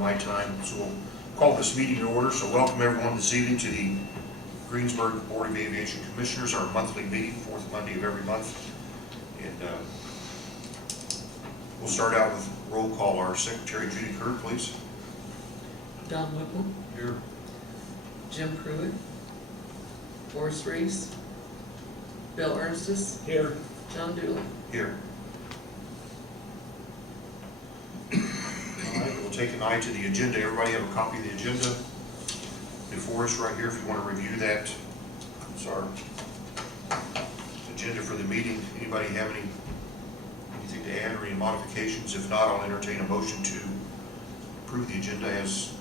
my time. So we'll call this meeting in order. So welcome everyone this evening to the Greensburg Board of Aviation Commissioners, our monthly meeting, fourth Monday of every month. And we'll start out with roll call. Our Secretary, Judy Kerr, please. Don Whipple. Here. Jim Pruitt. Forrest Reese. Bill Ernstis. Here. John Dooley. Here. All right, we'll take an eye to the agenda. Everybody have a copy of the agenda before us right here if you want to review that. It's our agenda for the meeting. Anybody have anything to add or any modifications? If not, I'll entertain a motion to approve the agenda as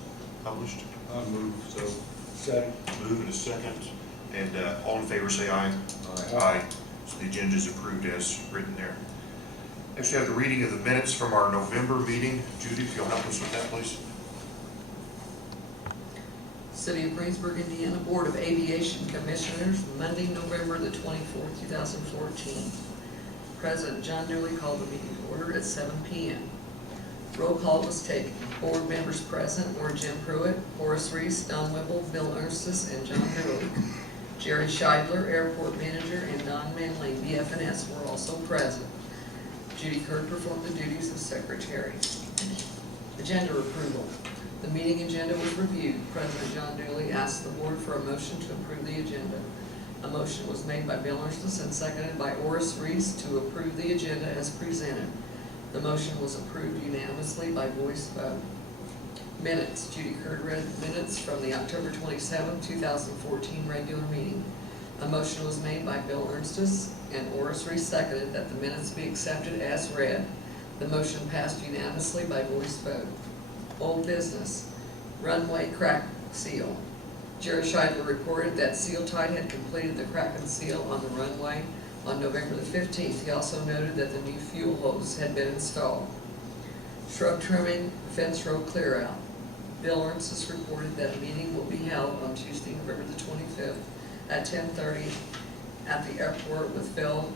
published. I'll move. So, second. Move in a second. And all in favor say aye. Aye. Aye. So the agenda is approved as written there. Next, we have the reading of the minutes from our November meeting. Judy, if you'll help us with that, please. City of Greensburg, Indiana Board of Aviation Commissioners, Monday, November the 24th, 2014. President John Dooley called the meeting to order at 7 p.m. Roll call was taken. Board members present were Jim Pruitt, Forrest Reese, Don Whipple, Bill Ernstis, and John Dooley. Jerry Scheidler, Airport Manager, and Don Manley, BF&S, were also present. Judy Kerr performed the duties of Secretary. Agenda approval. The meeting agenda was reviewed. President John Dooley asked the board for a motion to approve the agenda. A motion was made by Bill Ernstis and seconded by Forrest Reese to approve the agenda as presented. The motion was approved unanimously by voice vote. Minutes. Judy Kerr read minutes from the October 27, 2014 regular meeting. A motion was made by Bill Ernstis and Forrest Reese seconded that the minutes be accepted as read. The motion passed unanimously by voice vote. Old business. Runway crack seal. Jerry Scheidler reported that Seal Tide had completed the crack and seal on the runway on November the 15th. He also noted that the new fuel hose had been installed. Shrub trimming, fence row clear out. Bill Ernstis reported that a meeting will be held on Tuesday, November the 25th at 10:30 at the airport with Phil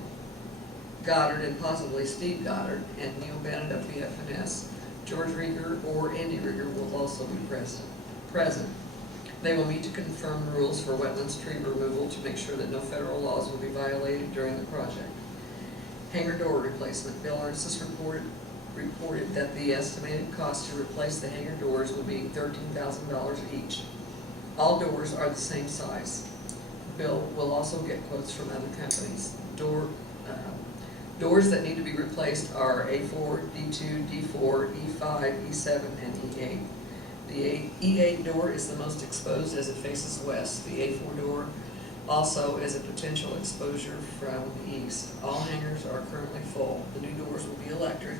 Goddard and possibly Steve Goddard and Neil Bennett of BF&S. George Rieger or Andy Rieger will also be present. They will meet to confirm rules for wetlands tree removal to make sure that no federal laws will be violated during the project. Hangar door replacement. Bill Ernstis reported that the estimated cost to replace the hangar doors would be $13,000 each. All doors are the same size. Bill will also get quotes from other companies. Doors that need to be replaced are A4, D2, D4, E5, E7, and E8. The E8 door is the most exposed as it faces west. The A4 door also is a potential exposure from the east. All hangars are currently full. The new doors will be electric.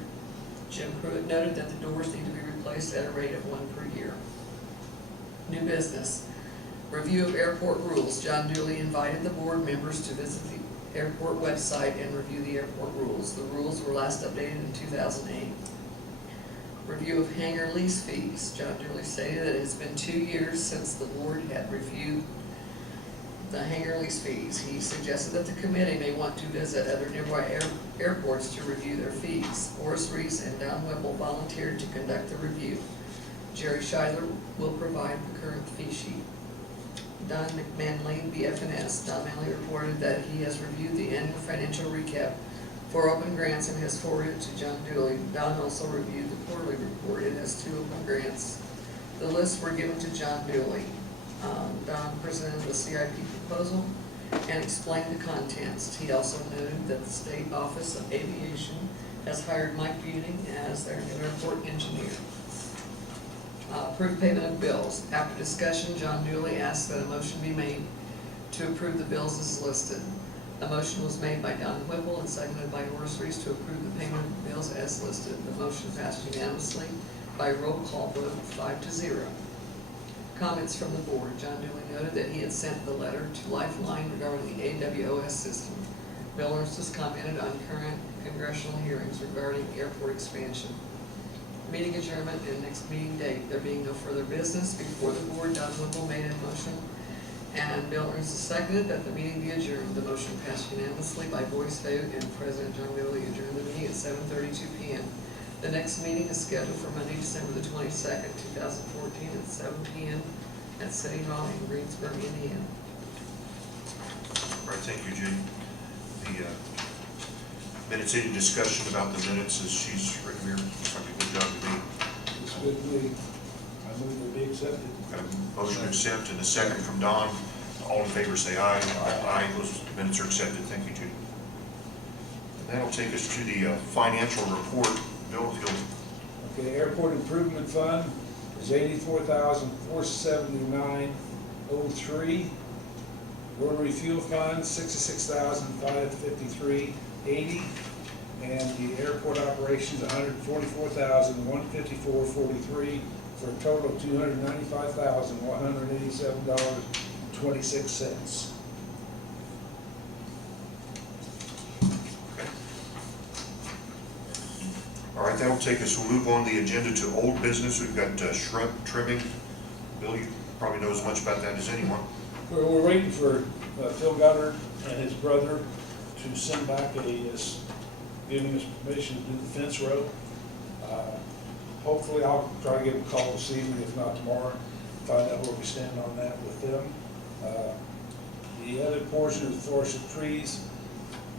Jim Pruitt noted that the doors need to be replaced at a rate of 1 per year. New business. Review of airport rules. John Dooley invited the board members to visit the airport website and review the airport rules. The rules were last updated in 2008. Review of hangar lease fees. John Dooley stated that it has been 2 years since the board had reviewed the hangar lease fees. He suggested that the committee may want to visit other nearby airports to review their fees. Forrest Reese and Don Whipple volunteered to conduct the review. Jerry Scheidler will provide the current fee sheet. Don Manley, BF&S. Don Manley reported that he has reviewed the annual financial recap for open grants and has forwarded it to John Dooley. Don also reviewed the quarterly report. It has 2 open grants. The lists were given to John Dooley. Don presented the CIP proposal and explained the contents. He also noted that the State Office of Aviation has hired Mike Buning as their new airport engineer. Approved payment of bills. After discussion, John Dooley asked that a motion be made to approve the bills as listed. A motion was made by Don Whipple and seconded by Forrest Reese to approve the payment of the bills as listed. The motion passed unanimously by roll call vote 5-0. Comments from the board. John Dooley noted that he had sent the letter to Lifeline regarding the AWOS system. Bill Ernstis commented on current congressional hearings regarding airport expansion. Meeting adjournment and next meeting date. There being no further business before the board, Don Whipple made a motion and Bill Ernstis seconded that the meeting be adjourned. The motion passed unanimously by voice vote and President John Dooley adjourned the meeting at 7:32 p.m. The next meeting is scheduled for Monday, December the 22nd, 2014, at 7 p.m. at City Hall in Greensburg, Indiana. All right, thank you, Jane. The minutes, any discussion about the minutes as she's written here? Looks like a good job to me. It's good to me. I move to be accepted. Got a motion to accept and a second from Don. All in favor say aye. Aye. Those minutes are accepted. Thank you, Judy. And that'll take us to the financial report. Bill, if you'll. Okay, airport improvement fund is $84,479.03. Rotary fuel fund, $66,553.80. And the airport operations, $144,154.43, for a total of $295,187.26. All right, that'll take us, we'll move on the agenda to old business. We've got shrub trimming. Bill, you probably know as much about that as anyone. We're waiting for Phil Goddard and his brother to send back giving us permission to do the fence row. Hopefully, I'll try to give them a call this evening, if not tomorrow, find out where we stand on that with them. The other portion of the forest of trees,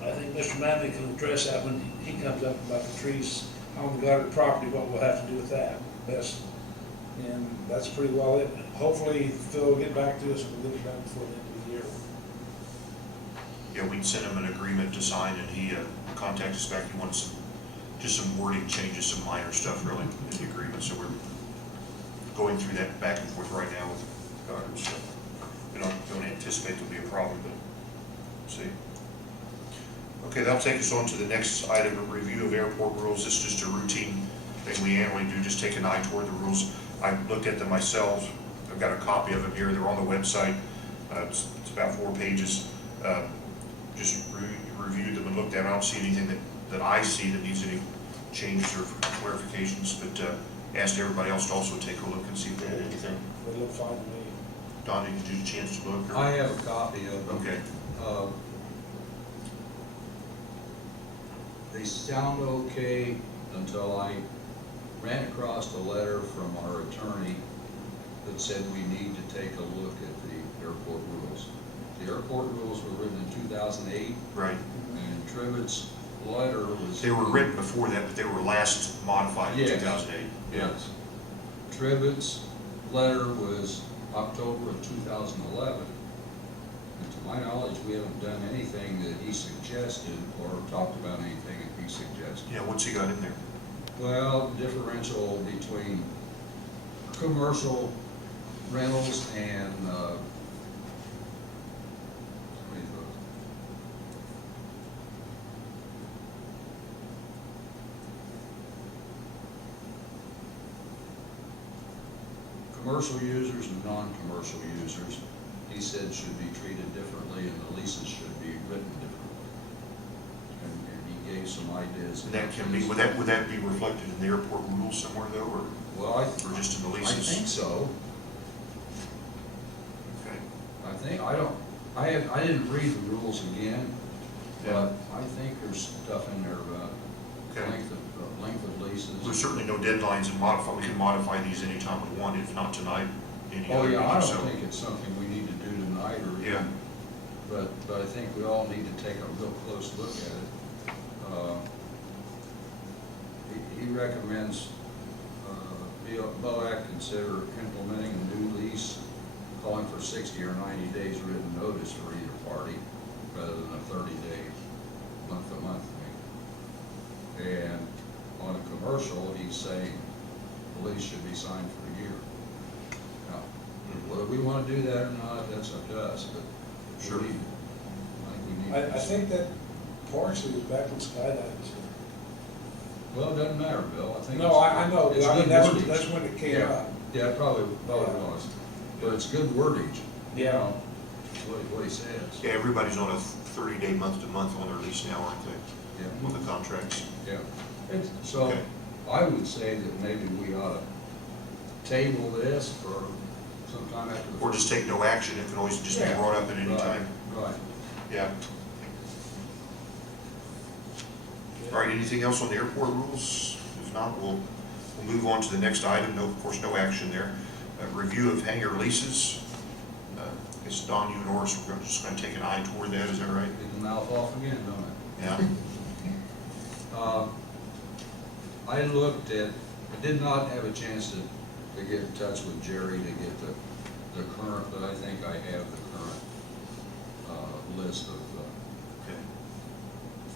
I think Mr. Manley can address that when he comes up about the trees on the Goddard property, what we'll have to do with that best. And that's pretty well it. Hopefully, Phil will get back to us and we'll get it done before the end of the year. Yeah, we'd sent him an agreement to sign, and he contacted us back. He wanted just some wording changes, some minor stuff really in the agreement. So we're going through that back and forth right now with Goddard. So we don't anticipate there'll be a problem, but we'll see. Okay, that'll take us on to the next item, a review of airport rules. This is just a routine thing we annually do, just take an eye toward the rules. I looked at them myself. I've got a copy of them here. They're on the website. It's about 4 pages. Just reviewed them and looked at them. I don't see anything that I see that needs any changes or clarifications, but asked everybody else to also take a look and see if they had anything. They look fine to me. Don, did you get a chance to look? Or? I have a copy of them. Okay. They sound okay until I ran across a letter from our attorney that said we need to take a look at the airport rules. The airport rules were written in 2008. Right. And Tribbett's letter was... They were written before that, but they were last modified in 2008. Yes. Tribbett's letter was October of 2011. And to my knowledge, we haven't done anything that he suggested or talked about anything that he suggested. Yeah, what's he got in there? Well, differential between commercial rentals and, what do you vote? Commercial users and non-commercial users, he said should be treated differently and the leases should be written differently. And he gave some ideas. And that can be, would that be reflected in the airport rules somewhere though, or Well, or just in the I leases? think so. Okay. I didn't read the rules again, Yeah. but I think there's stuff in there about Okay. length of leases. There's certainly no deadlines and we can modify these anytime we want, if not tonight, any Oh, other yeah, I meeting, don't so. think it's something we need to do tonight or Yeah. even, but I think we all need to take a real close look at it. He recommends BOAC consider implementing a new lease, calling for 60 or 90 days written notice for either party, rather than a 30-day, month-to-month thing. And on a commercial, he's saying the lease should be signed for a year. Now, whether we want to do that or not, that's up to us, but Sure. I think we need. I think that partially is back when skydivers. Well, it doesn't matter, Bill, I think. No, I know, it's I mean, good that's wordage. when it came Yeah. up. Yeah, it probably Yeah. was, but it's good wordage. you Yeah. know, What he says. Yeah, everybody's on a 30-day month-to-month on their lease now, aren't they, Yeah. on the contracts? Yeah. So Okay. I would say that maybe we ought to table this for some time after the. Or just take no action, it can always just be Yeah. brought up at any Right, time. Right. Yeah. All right, anything else on the airport rules? If not, we'll move on to the next item. No, of course, no action there. Review of hangar leases. I guess Don, you and Oris, we're just going to take an eye toward that, is that right? Get the mouth off again, don't Yeah. I looked at, I did not have a chance to get in touch with Jerry to get the current, but I think I have the current list of Okay.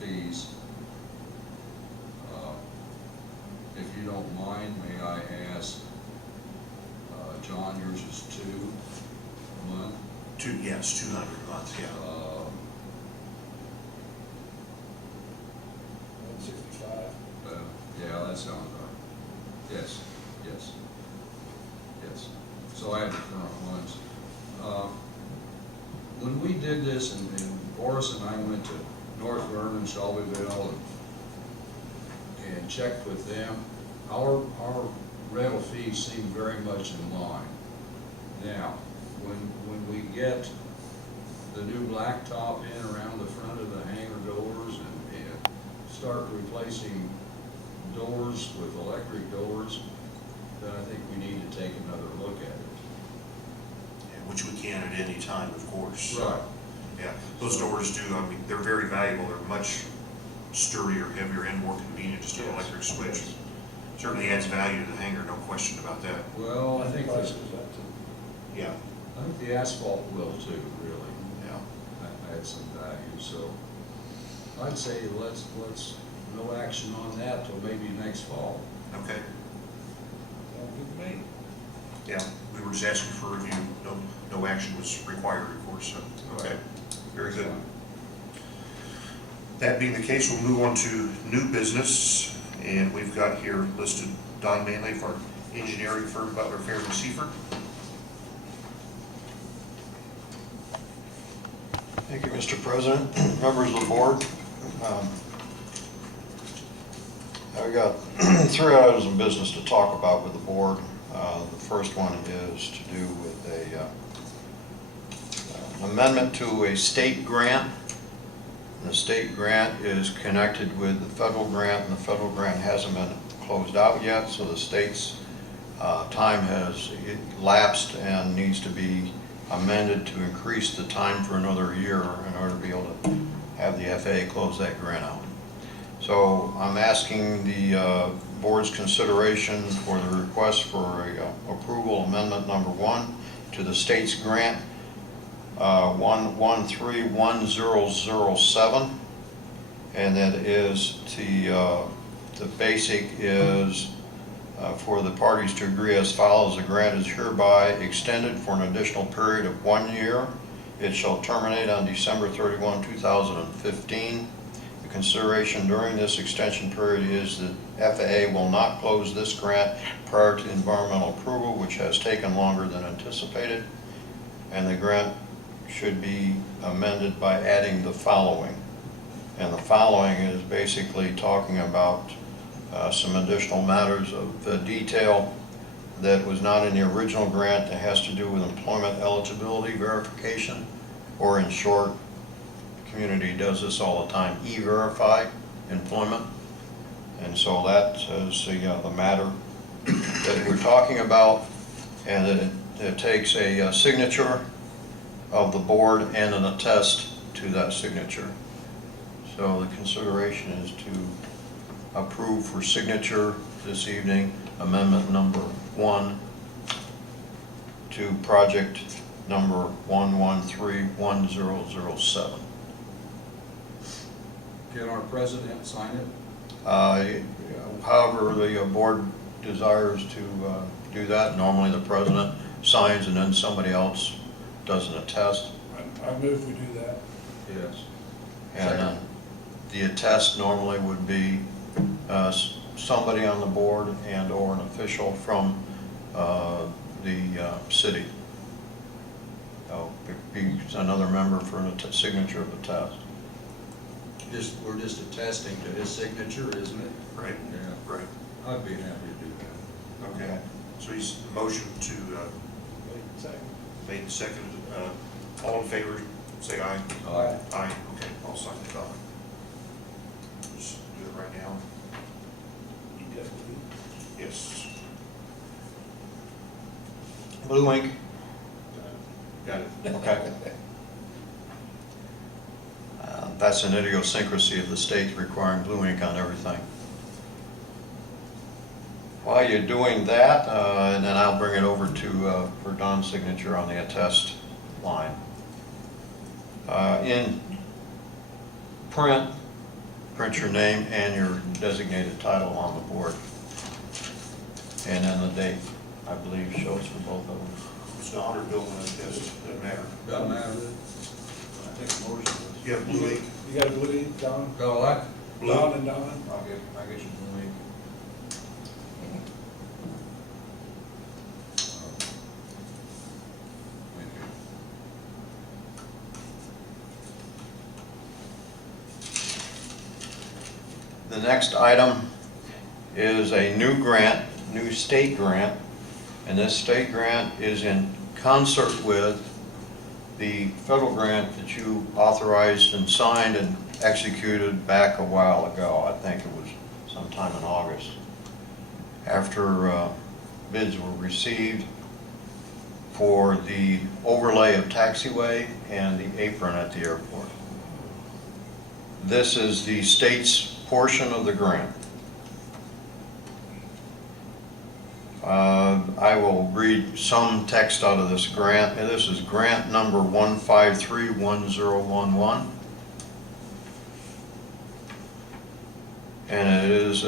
fees. If you don't mind, may I ask, John, yours is 2 a month? Yes, 200 a month, yeah. 165. Yeah, that sounds right. Yes, yes, yes. So I have the current ones. When we did this, and Boris and I went to North Vernon, Shelbyville, and checked with them, our rental fees seem very much in line. Now, when we get the new blacktop in around the front of the hangar doors and start replacing doors with electric doors, then I think we need to take another look at it. Which we can at any time, of course. Right. Yeah, those doors do, I mean, they're very valuable. They're much sturdier, heavier, and more convenient, just an Yes, electric switch. yes. Certainly adds value to the hangar, no question about that. Well, I think Price the, goes up too. Yeah, I think the asphalt will too, really. yeah. Add some value, so I'd say let's, no action on that till maybe next fall. Okay, Sounds good to me. yeah. We were just asking for review. No action was required, of course, so, okay. Very good. That being the case, we'll move on to new business. And we've got here listed Don Manley for engineering firm Butler, Fairman, Seaford. Thank you, Mr. President, members of the board. I've got 3 items of business to talk about with the board. The first one is to do with an amendment to a state grant. The state grant is connected with the federal grant, and the federal grant hasn't been closed out yet, so the state's time has lapsed and needs to be amended to increase the time for another year in order to be able to have the FAA close that grant out. So I'm asking the board's consideration for the request for approval amendment number 1 to the state's grant 1131007, and that is the basic is for the parties to agree as follows. The grant is hereby extended for an additional period of 1 year. It shall terminate on December 31, 2015. The consideration during this extension period is that FAA will not close this grant prior to environmental approval, which has taken longer than anticipated, and the grant should be amended by adding the following. And the following is basically talking about some additional matters of detail that was not in the original grant that has to do with employment eligibility verification, or in short, the community does this all the time, e-verify employment. And so that is the matter that we're talking about, and it takes a signature of the board and an attest to that signature. So the consideration is to approve for signature this evening amendment number 1 to project number 1131007. Can our president sign it? However, the board desires to do that. Normally the president signs and then somebody else does an attest. I move we do that. Yes. And the attest normally would be somebody on the board and or an official from the city. Be another member for a signature of the test. We're just attesting to his signature, isn't it? Right, Yeah. right. I'd be happy to do that. Okay. So he's motion to Wait a second. made and seconded. All in favor, say aye. Aye. Aye, okay, I'll sign the document. Just do it right now. You definitely do Yes. Blue ink? Got it. Okay. That's an idiosyncrasy of the state requiring blue ink on everything. While you're doing that, and then I'll bring it over to, for Don's signature on the attest line. In print your name and your designated title on the board. And then the date, I believe, shows for both of them. It's Don or Bill, doesn't matter. Doesn't matter. I think the motion was. You have blue ink? You got a blue ink, Don? Got what? Don and Don? I'll get you blue ink. Thank you. The next item is a new grant, new state grant, and this state grant is in concert with the federal grant that you authorized and signed and executed back a while ago. I think it was sometime in August. After bids were received for the overlay of taxiway and the apron at the airport. This is the state's portion of the grant. I will read some text out of this grant. And this is grant number 1531011. And it is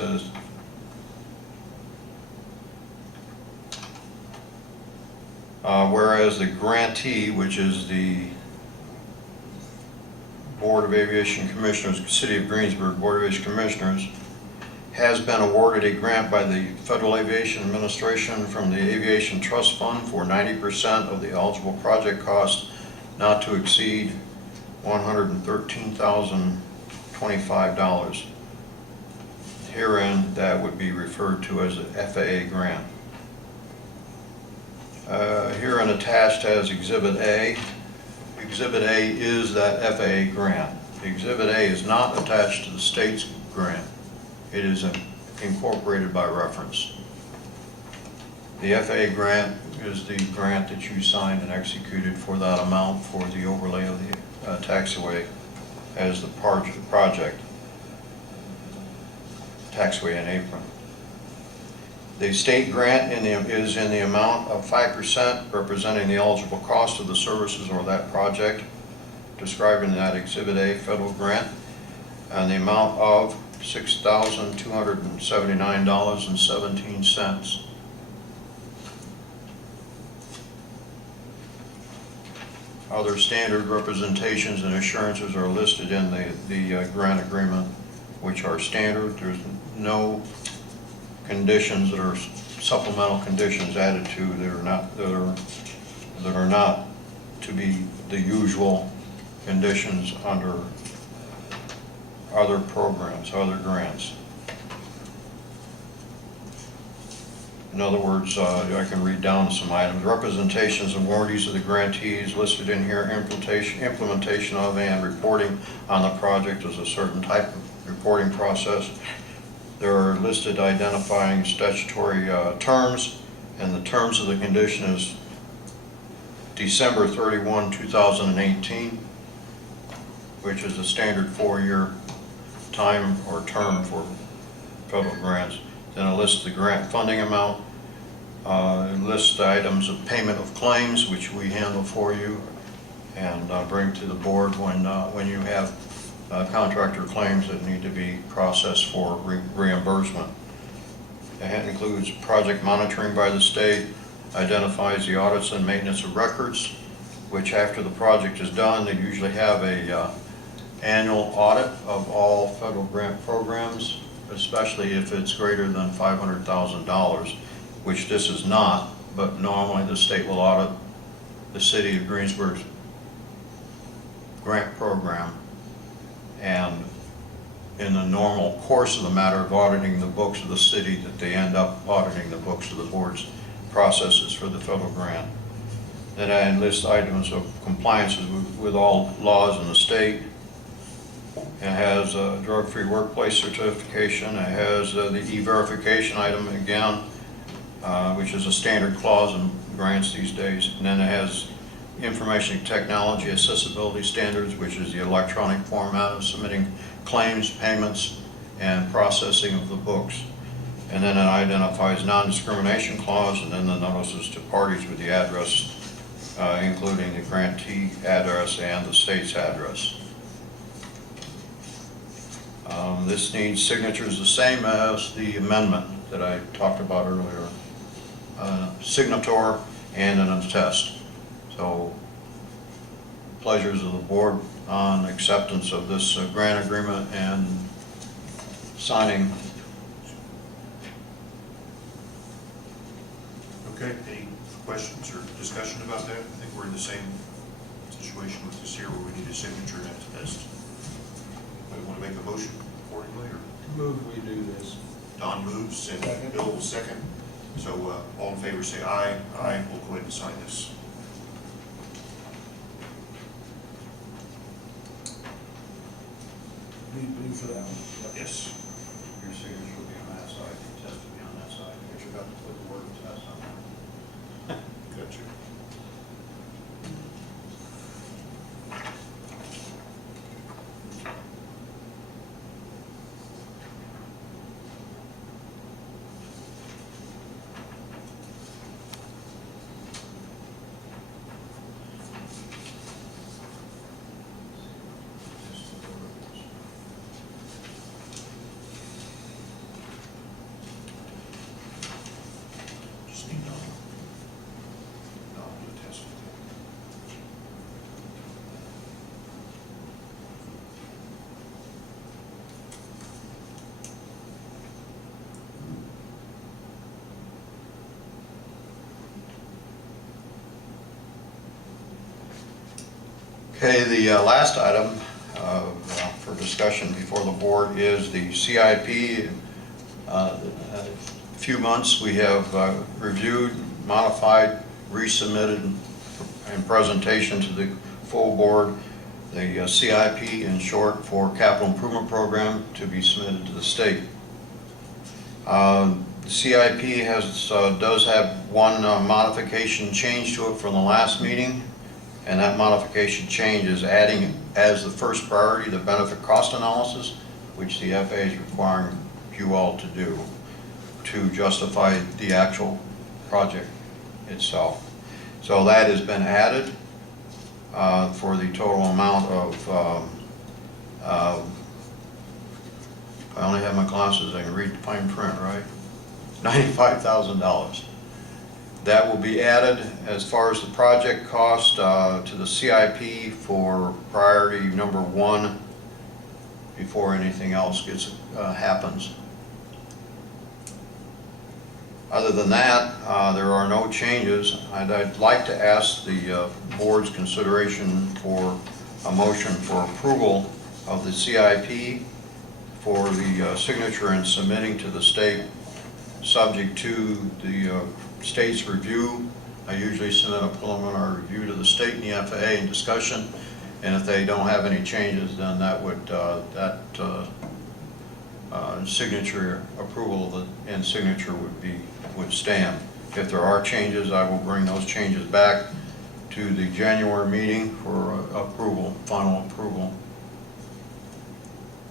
whereas the grantee, which is the Board of Aviation Commissioners, City of Greensburg Board of Aviation Commissioners, has been awarded a grant by the Federal Aviation Administration from the Aviation Trust Fund for 90% of the eligible project cost not to exceed $113,025. Herein, that would be referred to as an FAA grant. Herein attached as Exhibit A. Exhibit A is that FAA grant. Exhibit A is not attached to the state's grant. It is incorporated by reference. The FAA grant is the grant that you signed and executed for that amount for the overlay of the taxiway as the project, taxiway and apron. The state grant is in the amount of 5%, representing the eligible cost of the services or that project, described in that Exhibit A federal grant, and the amount of $6,279.17. Other standard representations and assurances are listed in the grant agreement, which are standard. There's no conditions that are supplemental conditions added to that are not to be the usual conditions under other programs, other grants. In other words, I can read down some items. Representations and warranties of the grantees listed in here, implementation of and reporting on the project is a certain type of reporting process. There are listed identifying statutory terms, and the terms of the condition is December 31, 2018, which is a standard 4-year time or term for federal grants. Then it lists the grant funding amount, it lists the items of payment of claims, which we handle for you and bring to the board when you have contractor claims that need to be processed for reimbursement. It includes project monitoring by the state, identifies the audits and maintenance of records, which after the project is done, they usually have a annual audit of all federal grant programs, especially if it's greater than $500,000, which this is not, but normally the state will audit the City of Greensburg's grant program. And in the normal course of the matter of auditing the books of the city, that they end up auditing the books of the board's processes for the federal grant. Then I enlist items of compliances with all laws in the state. It has a drug-free workplace certification. It has the e-verification item again, which is a standard clause in grants these days. And then it has information technology accessibility standards, which is the electronic format of submitting claims, payments, and processing of the books. And then it identifies non-discrimination clause, and then the notices to parties with the address, including the grantee address and the state's address. This needs signatures the same as the amendment that I talked about earlier. Signator and an attest. So pleasures of the board on acceptance of this grant agreement and signing. Okay, any questions or discussion about that? I think we're in the same situation with this here where we need a signature and a test. We want to make a motion accordingly, or Move we do this. Don moves and Second. Bill will second. So all in favor say aye. Aye. We'll go ahead and sign this. Need blue for that one. Yes. Your signature will be on that side, your test will be on that side, but you got to put the word test on there. Gotcha. Just need Don. Don will attest with that. Okay, the last item for discussion before the board is the CIP. A few months we have reviewed, modified, resubmitted, and presentation to the full board, the CIP in short for Capital Improvement Program to be submitted to the state. The CIP does have one modification change to it from the last meeting. And that modification change is adding as the first priority the benefit cost analysis, which the FAA is requiring you all to do to justify the actual project itself. So that has been added for the total amount of, I only have my glasses, I can read the fine print, right? $95,000. That will be added as far as the project cost to the CIP for priority number 1 before anything else happens. Other than that, there are no changes. I'd like to ask the board's consideration for a motion for approval of the CIP for the signature and submitting to the state, subject to the state's review. I usually submit a preliminary review to the state and the FAA in discussion, and if they don't have any changes, then that would signature approval and signature would stand. If there are changes, I will bring those changes back to the January meeting for approval, final approval.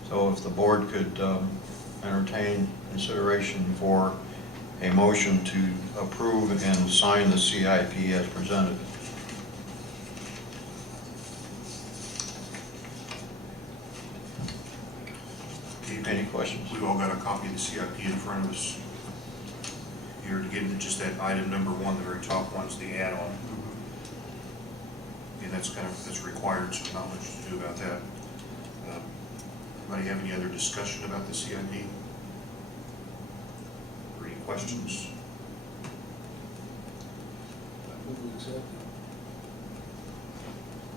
So if the board could entertain consideration for a motion to approve and sign the CIP as presented. Any questions? We've all got a copy of the CIP in front of us here to get into just that item number 1, the very top one's the add-on. And that's required, so not much to do about that. Anybody have any other discussion about the CIP? Or any questions? I move we accept it.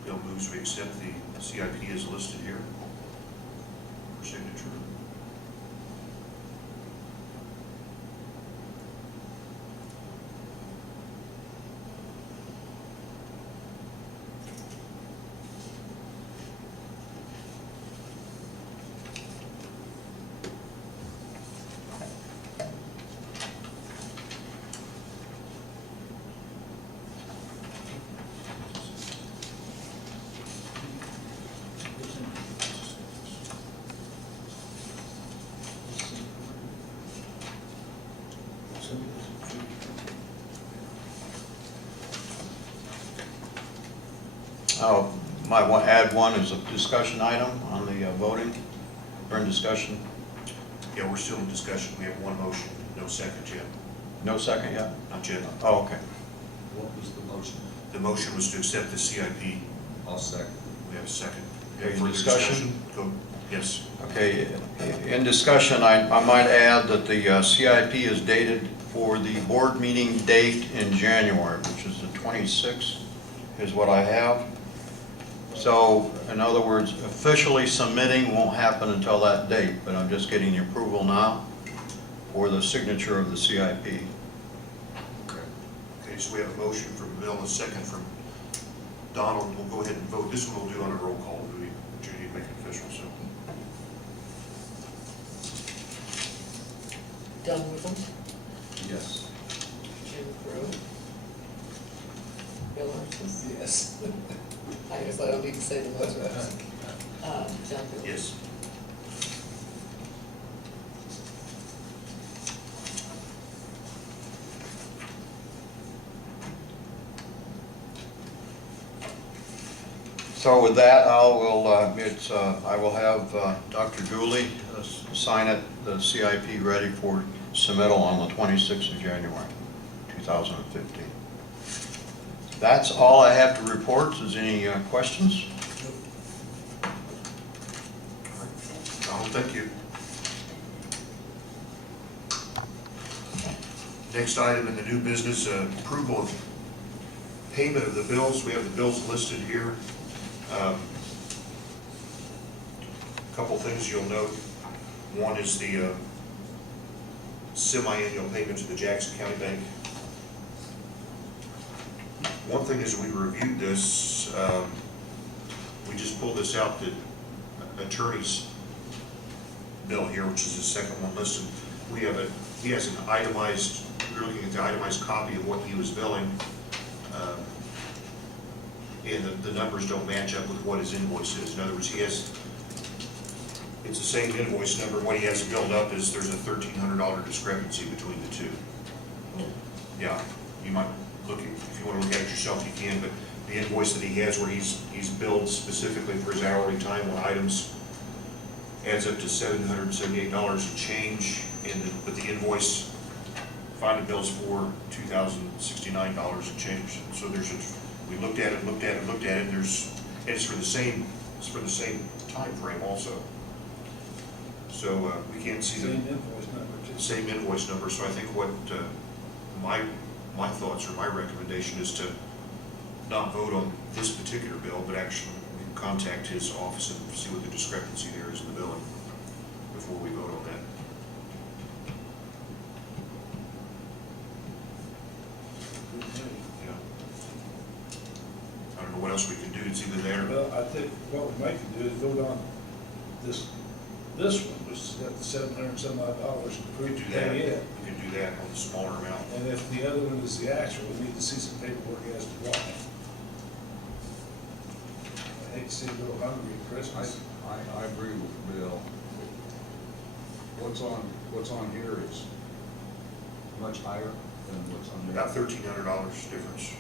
Bill moves we accept the CIP as listed here for signature. Oh, might want to add one as a discussion item on the voting. We're in discussion. Yeah, we're still in discussion. We have one motion, no second yet. No second yet? Not yet. Oh, okay. What was the motion? The motion was to accept the CIP. I'll second. We have a second. Okay, Further discussion? Go, yes. Okay, in discussion, I might add that the CIP is dated for the board meeting date in January, which is the 26th, is what I have. So, in other words, officially submitting won't happen until that date, but I'm just getting the approval now for the signature of the CIP. Okay. Okay, so we have a motion from Bill and a second from Donald. We'll go ahead and vote. This one we'll do on a roll call. Judy, make it official, so. Don Whittle, Yes. Jim Crow, Bill Artis. Yes. I guess I don't need to say the words. John Bill. Yes. So with that, I will have Dr. Dooley sign it, the CIP ready for submittal on the 26th of January, 2015. That's all I have to report. Is any questions? Donald, thank you. Next item in the new business, approval of payment of the bills. We have the bills listed here. Couple things you'll note. One is the semi-annual payment to the Jackson County Bank. One thing is we reviewed this, we just pulled this out, the attorney's bill here, which is the second one listed. He has an itemized, we're looking at the itemized copy of what he was billing. And the numbers don't match up with what his invoice is. In other words, it's the same invoice number. What he has billed up is there's a $1,300 discrepancy between the two. Yeah, you might look at, if you want to look at it yourself, you can, but the invoice that he has where he's billed specifically for his hourly time on items adds up to $778 and change, but the invoice finally bills for $2,069 and change. So we looked at it, and it's for the same time frame also. So we can't see the Same invoice number, too. same invoice number. So I think what my thoughts or my recommendation is to not vote on this particular bill, but actually contact his office and see what the discrepancy there is in the billing before we vote on that. Yeah. I don't know what else we can do. It's either there. Well, I think what we might do is vote on this one, which has got the $700 and We approve could to do that. pay it. We could do that on the smaller amount. And if the other one is the actual, we need to see some paperwork as to why. I hate to see a little hungry at Christmas. I agree with Bill. What's on here is much higher than what's on there. About $1,300 difference.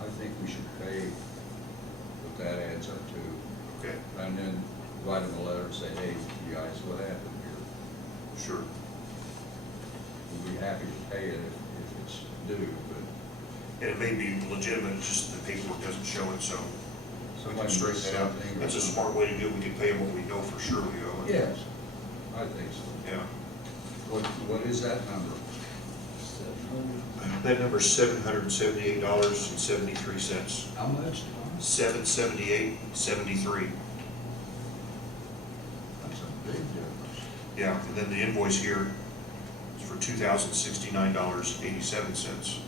I think we should pay what that adds up to, Okay, and then write them a letter and say, hey, you guys, what happened here? sure. We'll be happy to pay it if it's due, but And it may be legitimate, it's just the paperwork doesn't show it, so we can somebody straighten missed that out. something. or That's a something. smart way to do it. We can pay them what we know for sure we owe. Yes, I think so. Yeah. What is that number? That number's $778.73. How much? $778.73. That's a big difference. Yeah, and then the invoice here is for $2,069.87.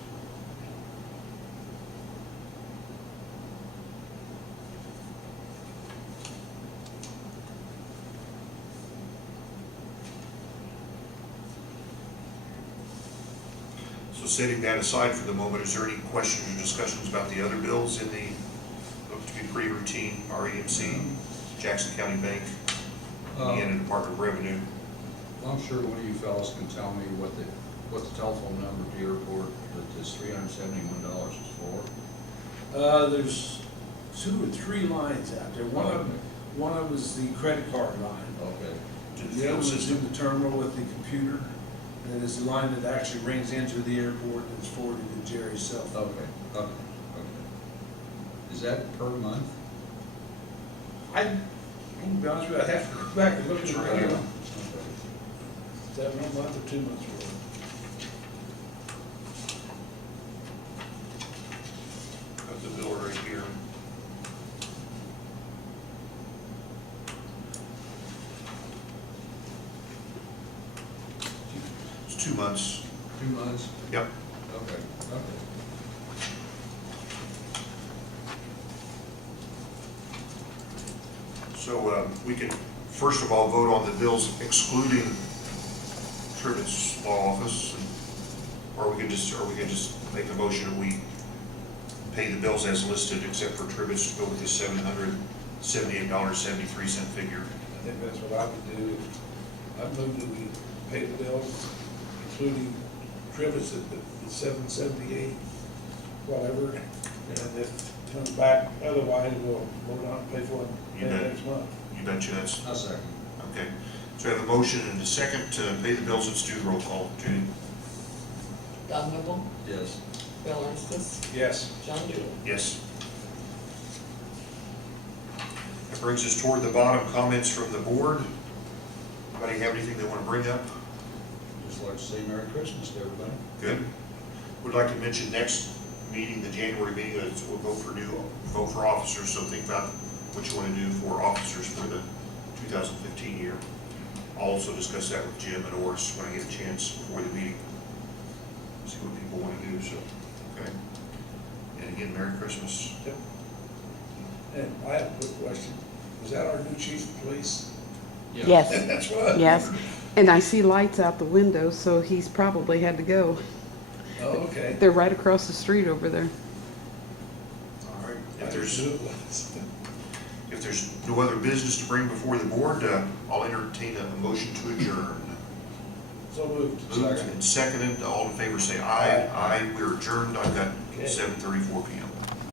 So setting that aside for the moment, is there any questions or discussions about the other bills in the, look to be pretty routine, REMC, Jackson County Bank, Indiana Department of Revenue? I'm sure one of you fellows can tell me what the telephone number to your report that this $371 is for. There's 2 or 3 lines out there. One of them is the credit card line. Okay, To the The other field one is system. in the terminal with the computer. And it is the line that actually rings into the airport that's forwarded to Jerry's cell phone. okay. Is that per month? I'm gonna be honest with you, I have to go back and look at the Sure. bill. Okay. Is that 1 month or 2 months worth? Got the bill right here. It's 2 months. 2 months? Yep. Okay. So we can, first of all, vote on the bills excluding Tribbett's law office, or we could just make a motion that we pay the bills as listed, except for Tribbett's, to go with the $778.73 figure. I think that's what I would do. I'd move that we pay the bills, including Trivets at the 778, whatever. And if it comes back otherwise, we'll vote on and pay for it You bet. next month. You betcha, that's, I'll second. okay. So I have a motion and a second to pay the bills. Let's do the roll call. Judy? Don Noble, Yes. Bill Ernstus, Yes. John Dooley. Yes. That brings us toward the bottom, comments from the board. Anybody have anything they want to bring up? Just like to say Merry Christmas to everybody. Good. Would like to mention next meeting, the January meeting, that we'll vote for officers, so think about what you want to do for officers for the 2015 year. I'll also discuss that with Jim and Oris when I get a chance before the meeting. See what people want to do, so, okay. And again, Merry Christmas. Yep. And I have a quick question. Is that our new chief of police? Yes, That's what. yes. And I see lights out the window, so he's probably had to go. Oh, okay. They're right across the street over there. All right. I If just there's, knew it was. if there's no other business to bring before the board, I'll entertain a motion to adjourn. So moved. Moved and seconded, all in favor say aye. Aye. Aye, we're adjourned. I've got Okay. 7:34 PM.